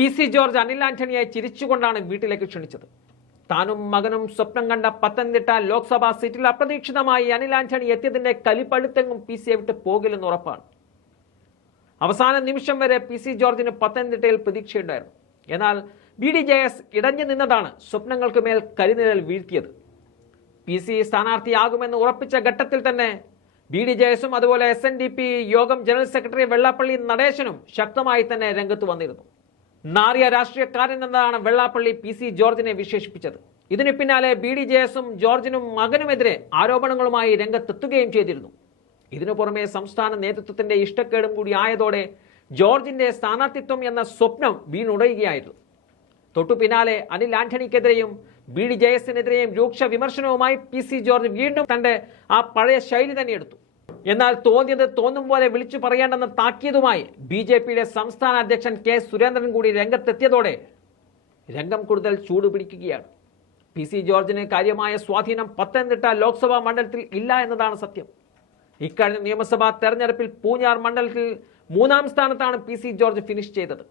P C George Anil ആന്റണിയെ ചിരിച്ചുകൊണ്ടാണ് വീട്ടിലേക്ക് ക്ഷണിച്ചത്. താനും മകനും സ്വപ്നം കണ്ട പത്തനംതിട്ട ലോക്സഭാ സീറ്റിൽ അപ്രതീക്ഷിതമായി അനിൽ ആന്റണി എത്തിയതിന്റെ കലിപ്പഴുത്തെങ്ങും പി സിയെ വിട്ട് പോകില്ലെന്ന് ഉറപ്പാണ്. അവസാന നിമിഷം വരെ പി സി ജോർജിന് പത്തനംതിട്ടയിൽ പ്രതീക്ഷയുണ്ടായിരുന്നു. എന്നാൽ ബി ഡി ജെ എസ് ഇടഞ്ഞു നിന്നതാണ് സ്വപ്നങ്ങൾക്ക് മേൽ കരിനിഴൽ വീഴ്ത്തിയത്. പി സി സ്ഥാനാർത്ഥിയാകുമെന്ന് ഉറപ്പിച്ച ഘട്ടത്തിൽ തന്നെ ബി ഡി ജെ എസും അതുപോലെ S N D P Yogam general secretary Vellappally നടേശനും ശക്തമായി തന്നെ രംഗത്ത് വന്നിരുന്നു. നാറിയ രാഷ്ട്രീയക്കാരൻ എന്നതാണ് വെള്ളാപ്പള്ളി പി സി ജോർജിനെ വിശേഷിപ്പിച്ചത്. ഇതിന് പിന്നാലെ ബി ഡി ജെ എസും ജോർജിനും മകനുമെതിരെ ആരോപണങ്ങളുമായി രംഗത്തെത്തുകയും ചെയ്തിരുന്നു. ഇതിനു പുറമെ സംസ്ഥാന നേതൃത്വത്തിന്റെ ഇഷ്ടക്കേടും കൂടി ആയതോടെ ജോർജിന്റെ സ്ഥാനാർത്ഥിത്വം എന്ന സ്വപ്നം വീണുടയുകയായിരുന്നു. തൊട്ടു പിന്നാലെ അനിൽ ആന്റണിക്കെതിരെയും ബി ഡി ജെ എസിനെതിരെയും രൂക്ഷ വിമർശനവുമായി പി സി ജോർജ് വീണ്ടും തന്റെ ആ പഴയ ശൈലി തന്നെ എടുത്തു. എന്നാൽ തോന്നിയത് തോന്നും പോലെ വിളിച്ചു പറയേണ്ടെന്ന താക്കീതുമായി ബി ജെ പിയുടെ സംസ്ഥാന അധ്യക്ഷൻ കെ സുരേന്ദ്രൻ കൂടി രംഗത്തെത്തിയതോടെ രംഗം കൂടുതൽ ചൂടുപിടിക്കുകയാണ്. പി സി ജോർജിന് കാര്യമായ സ്വാധീനം പത്തനംതിട്ട ലോക്സഭാ മണ്ഡലത്തിൽ ഇല്ല എന്നതാണ് സത്യം. ഇക്കഴിഞ്ഞ നിയമസഭാ തെരഞ്ഞെടുപ്പിൽ പൂഞ്ഞാർ മണ്ഡലത്തിൽ മൂന്നാം സ്ഥാനത്താണ് പി സി ജോർജ് ഫിനിഷ് ചെയ്തത്.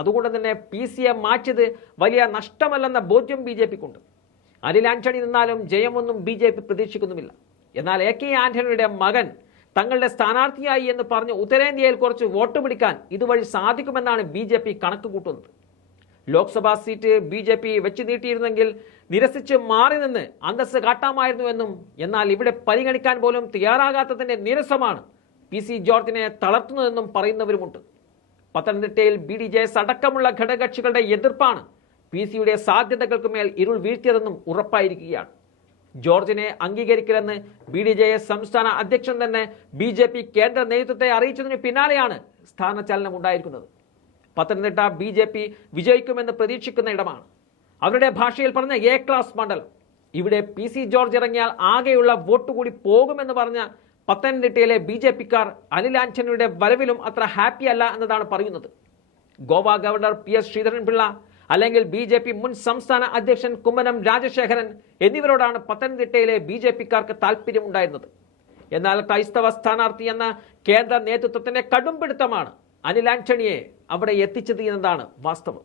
അതുകൊണ്ട് തന്നെ പി സിയെ മാറ്റിയത് വലിയ നഷ്ടമല്ലെന്ന ബോധ്യം ബി ജെ പിക്കുണ്ട്. അനിൽ ആന്റണി നിന്നാലും ജയമൊന്നും ബി ജെ പി പ്രതീക്ഷിക്കുന്നുമില്ല. എന്നാൽ എ കെ ആന്റണിയുടെ മകൻ തങ്ങളുടെ സ്ഥാനാർത്ഥിയായി എന്ന് പറഞ്ഞ് ഉത്തരേന്ത്യയിൽ കുറച്ച് വോട്ട് പിടിക്കാൻ ഇതുവഴി സാധിക്കുമെന്നാണ് ബി ജെ പി കണക്ക് കൂട്ടുന്നത്. Lok Sabha seat B J P വെച്ച് നീട്ടിയിരുന്നെങ്കിൽ നിരസിച്ച് മാറി നിന്ന് അന്തസ് കാട്ടാമായിരുന്നുവെന്നും എന്നാൽ ഇവിടെ പരിഗണിക്കാൻ പോലും തയ്യാറാകാത്തതിന്റെ നിരസമാണ് പി സി ജോർജിനെ തളർത്തുന്നതെന്നും പറയുന്നവരുമുണ്ട്. പത്തനംതിട്ടയിൽ ബി ഡി ജെ എസ് അടക്കമുള്ള ഘടകകക്ഷികളുടെ എതിർപ്പാണ് പി സിയുടെ സാധ്യതകൾക്ക് മേൽ ഇരുൾ വീഴ്ത്തിയതെന്നും ഉറപ്പായിരിക്കുകയാണ്. ജോർജിനെ അംഗീകരിക്കില്ലെന്ന് ബി ഡി ജെ എസ് സംസ്ഥാന അധ്യക്ഷൻ തന്നെ ബി ജെ പി കേന്ദ്ര നേതൃത്വത്തെ അറിയിച്ചതിന് പിന്നാലെയാണ് സ്ഥാനചലനം ഉണ്ടായിരിക്കുന്നത് പത്തനംതിട്ട ബി ജെ പി വിജയിക്കുമെന്ന് പ്രതീക്ഷിക്കുന്ന ഇടമാണ്. അവരുടെ ഭാഷയിൽ പറഞ്ഞ എ ക്ലാസ് മണ്ഡലം. ഇവിടെ പി സി ജോർജ് ഇറങ്ങിയാൽ ആകെയുള്ള വോട്ട് കൂടി പോകുമെന്ന് പറഞ്ഞ പത്തനംതിട്ടയിലെ ബി ജെ പിക്കാർ അനിൽ ആന്റണിയുടെ വരവിലും അത്ര ഹാപ്പി അല്ല എന്നതാണ് പറയുന്നത്. Goa governor P S Sreedharan Pillai അല്ലെങ്കിൽ ബി ജെ പി മുൻ സംസ്ഥാന അധ്യക്ഷൻ കുമ്മനം രാജശേഖരൻ എന്നിവരോടാണ് പത്തനംതിട്ടയിലെ ബി ജെ പിക്കാർക്ക് താല്പര്യമുണ്ടായിരുന്നത് എന്നാൽ ക്രൈസ്തവ സ്ഥാനാർത്ഥി എന്ന കേന്ദ്ര നേതൃത്വത്തിന്റെ കടുംപിടുത്തമാണ് അനിൽ ആന്റണിയെ അവിടെ എത്തിച്ചത് എന്നതാണ് വാസ്തവം.